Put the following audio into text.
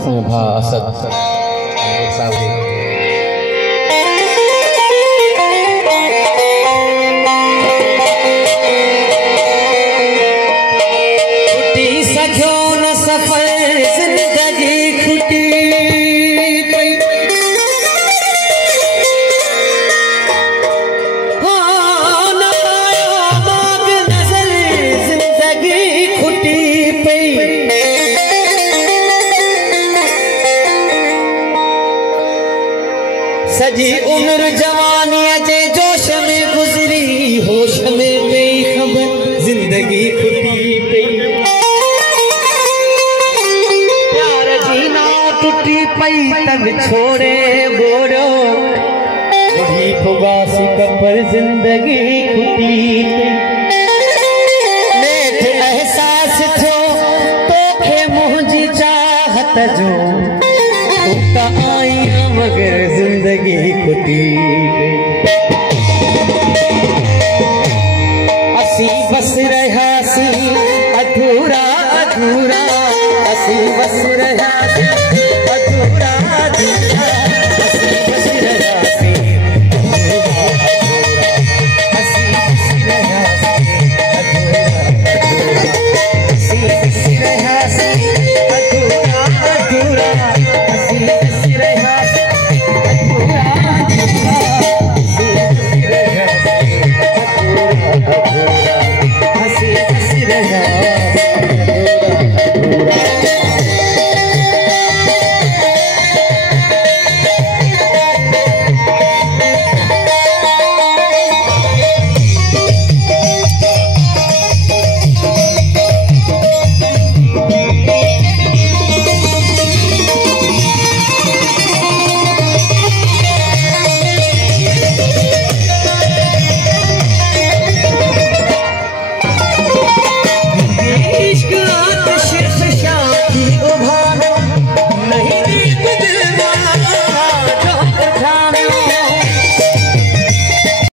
असांजो भा असद साहब सजी उम्र जवानी जे जोश में गुजरी, होश में बेखबर जिंदगी खुटी पई। प्यार जी ना टूटी पई तब छोड़े बोरो, बुढ़ी फुगासी कपर जिंदगी खुटी पई। नेठ एहसास थो तोखे मुंहिंजी चाहत जो, तू आई मगर जिंदगी खुटी पई। असी बस रहासी अधूरा अधूरा, असी बस रहासी अधूरा अधूरा।